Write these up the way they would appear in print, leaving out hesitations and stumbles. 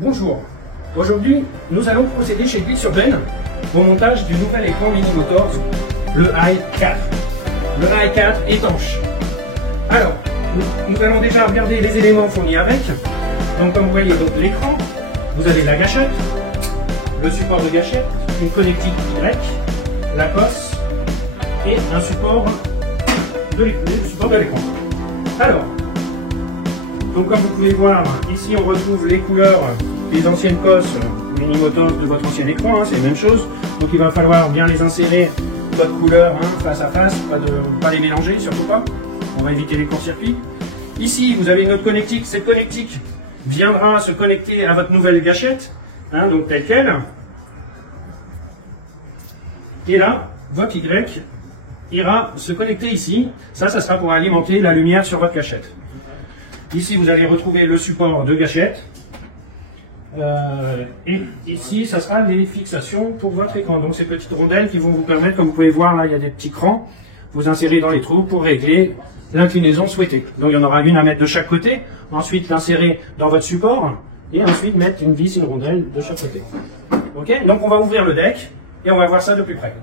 Bonjour, aujourd'hui nous allons procéder chez Build Urban au montage du nouvel écran Mini Motors, le i4. Le i4 étanche. Alors, nous allons déjà regarder les éléments fournis avec. Donc comme vous voyez, l'écran, vous avez la gâchette, le support de gâchette, une connectique Y, la cosse et un support de l'écran. Alors, donc comme vous pouvez voir, ici on retrouve les couleurs des anciennes cosses Mini Motors de votre ancien écran, c'est la même chose. Donc il va falloir bien les insérer, votre couleur face à face, pas les mélanger, surtout pas. On va éviter les courts-circuits. Ici vous avez une autre connectique, cette connectique viendra se connecter à votre nouvelle gâchette, donc telle qu'elle. Et là, votre Y ira se connecter ici. Ça sera pour alimenter la lumière sur votre gâchette. Ici, vous allez retrouver le support de gâchette. Et ici, ça sera les fixations pour votre écran. Donc, ces petites rondelles qui vont vous permettre, comme vous pouvez voir, là, il y a des petits crans. Vous insérez dans les trous pour régler l'inclinaison souhaitée. Donc, il y en aura une à mettre de chaque côté. Ensuite, l'insérer dans votre support. Et ensuite, mettre une vis, une rondelle de chaque côté. Ok? Donc, on va ouvrir le deck et on va voir ça de plus près.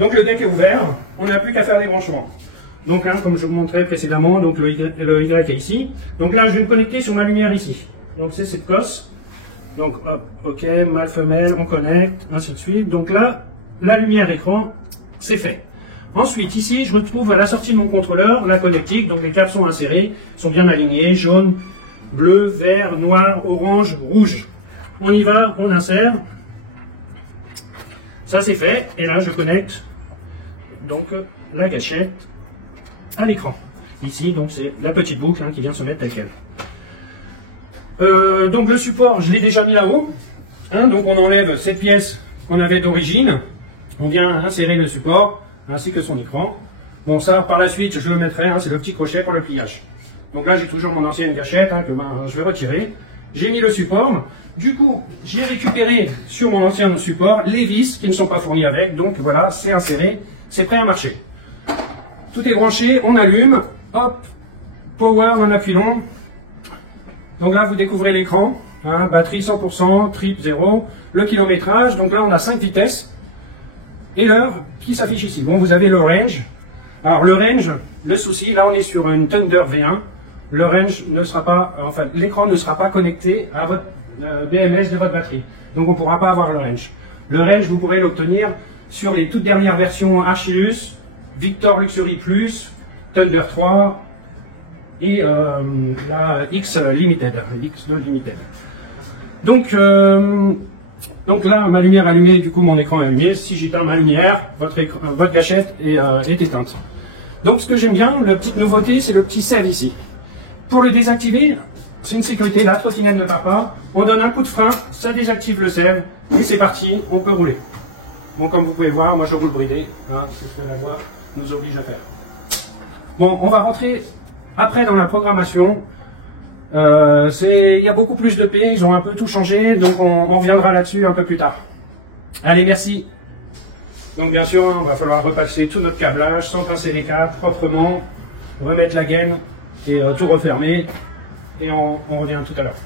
Donc, le deck est ouvert. On n'a plus qu'à faire les branchements. Donc là, comme je vous montrais précédemment, donc le Y est ici. Donc là, je vais me connecter sur ma lumière ici. Donc c'est cette cosse. Donc hop, ok, mâle, femelle, on connecte, ainsi de suite. Donc là, la lumière écran, c'est fait. Ensuite, ici, je retrouve à la sortie de mon contrôleur la connectique. Donc les câbles sont insérés, sont bien alignés, jaune, bleu, vert, noir, orange, rouge. On y va, on insère. Ça c'est fait. Et là, je connecte donc la gâchette à l'écran. Ici, donc c'est la petite boucle qui vient se mettre telle quelle. Donc le support, je l'ai déjà mis là-haut. Donc on enlève cette pièce qu'on avait d'origine. On vient insérer le support ainsi que son écran. Bon, ça par la suite, je le mettrai. C'est le petit crochet pour le pliage. Donc là, j'ai toujours mon ancienne gâchette que je vais retirer. J'ai mis le support. Du coup, j'ai récupéré sur mon ancien support les vis qui ne sont pas fournies avec. Donc voilà, c'est inséré, c'est prêt à marcher. Tout est branché, on allume, hop, power en appuyant. Donc là, vous découvrez l'écran, batterie 100%, trip 0, le kilométrage. Donc là, on a 5 vitesses et l'heure qui s'affiche ici. Bon, vous avez le range. Alors le range, le souci, là, on est sur une Thunder V1. Le range ne sera pas, l'écran ne sera pas connecté à votre BMS de votre batterie. Donc on ne pourra pas avoir le range. Le range, vous pourrez l'obtenir sur les toutes dernières versions Archilus, Victor Luxury Plus, Thunder 3 et la X Limited, X2 Limited. Donc là, ma lumière allumée, du coup mon écran est allumé. Si j'éteins ma lumière, votre gâchette est éteinte. Donc ce que j'aime bien, la petite nouveauté, c'est le petit save ici. Pour le désactiver, c'est une sécurité, la trottinette ne part pas. On donne un coup de frein, ça désactive le save et c'est parti, on peut rouler. Bon, comme vous pouvez voir, moi je roule bridé, c'est ce que la voie nous oblige à faire. Bon, on va rentrer après dans la programmation. Il y a beaucoup plus de P, ils ont un peu tout changé, donc on reviendra là-dessus un peu plus tard. Allez, merci. Donc bien sûr, il va falloir repasser tout notre câblage, sans pincer les câbles, proprement, remettre la gaine et tout refermer. Et on revient tout à l'heure.